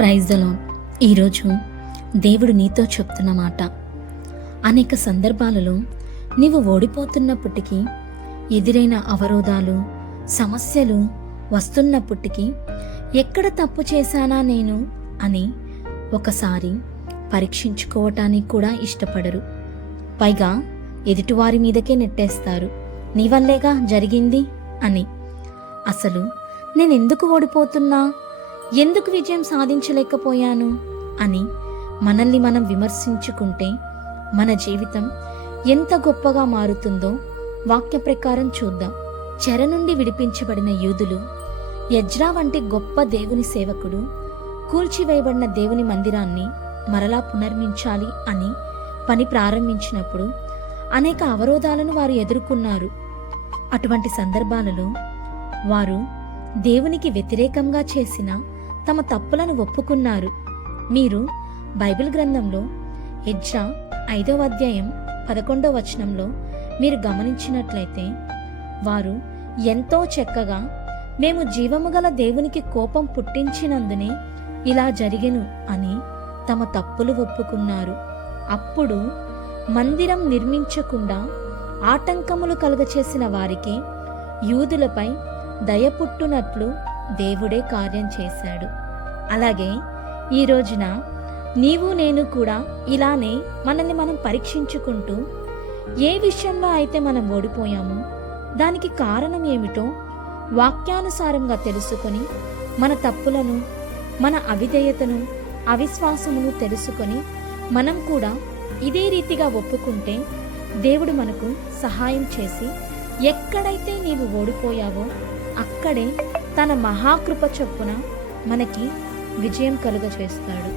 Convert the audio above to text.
Praise the lord. ఈరోజు దేవుడు నీతో చెప్తున్న మాట, అనేక సందర్భాలలో నీవు ఓడిపోతున్నప్పటికీ, ఎదురైన అవరోధాలు సమస్యలు వస్తున్నప్పటికీ ఎక్కడ తప్పు చేశానా నేను అని ఒకసారి పరీక్షించుకోవటానికి కూడా ఇష్టపడరు. పైగా ఎదుటివారి మీదకే నెట్టేస్తారు, నీ వల్లేగా జరిగింది అని. అసలు నేనెందుకు ఓడిపోతున్నా, ఎందుకు విజయం సాధించలేకపోయాను అని మనల్ని మనం విమర్శించుకుంటే మన జీవితం ఎంత గొప్పగా మారుతుందో వాక్య ప్రకారం చూద్దాం. చెర నుండి విడిపించబడిన యూదులు ఎజ్రా వంటి గొప్ప దేవుని సేవకుడు కూల్చివేయబడిన దేవుని మందిరాన్ని మరలా పునర్మించాలి అని పని ప్రారంభించినప్పుడు అనేక అవరోధాలను వారు ఎదుర్కొన్నారు. అటువంటి సందర్భాలలో వారు దేవునికి వ్యతిరేకంగా చేసిన తమ తప్పులను ఒప్పుకున్నారు. మీరు బైబిల్ గ్రంథంలో ఎజ్రా 5వ అధ్యాయం 11వ వచనంలో మీరు గమనించినట్లయితే, వారు ఎంతో చక్కగా మేము జీవము గల దేవునికి కోపం పుట్టించినందునే ఇలా జరిగెను అని తమ తప్పులు ఒప్పుకున్నారు. అప్పుడు మందిరం నిర్మించకుండా ఆటంకములు కలుగచేసిన వారికి యూదులపై దయ పుట్టునట్లు దేవుడే కార్యం చేశాడు. అలాగే ఈ రోజున నీవు నేను కూడా ఇలానే మనల్ని మనం పరీక్షించుకుంటూ, ఏ విషయంలో అయితే మనం ఓడిపోయామో దానికి కారణం ఏమిటో వాక్యానుసారంగా తెలుసుకొని, మన తప్పులను, మన అవిధేయతను, అవిశ్వాసమును తెలుసుకొని మనం కూడా ఇదే రీతిగా ఒప్పుకుంటే దేవుడు మనకు సహాయం చేసి, ఎక్కడైతే నీవు ఓడిపోయావో అక్కడే తన మహాకృప చొప్పున మనకి విజయం కలుగచేస్తాడు.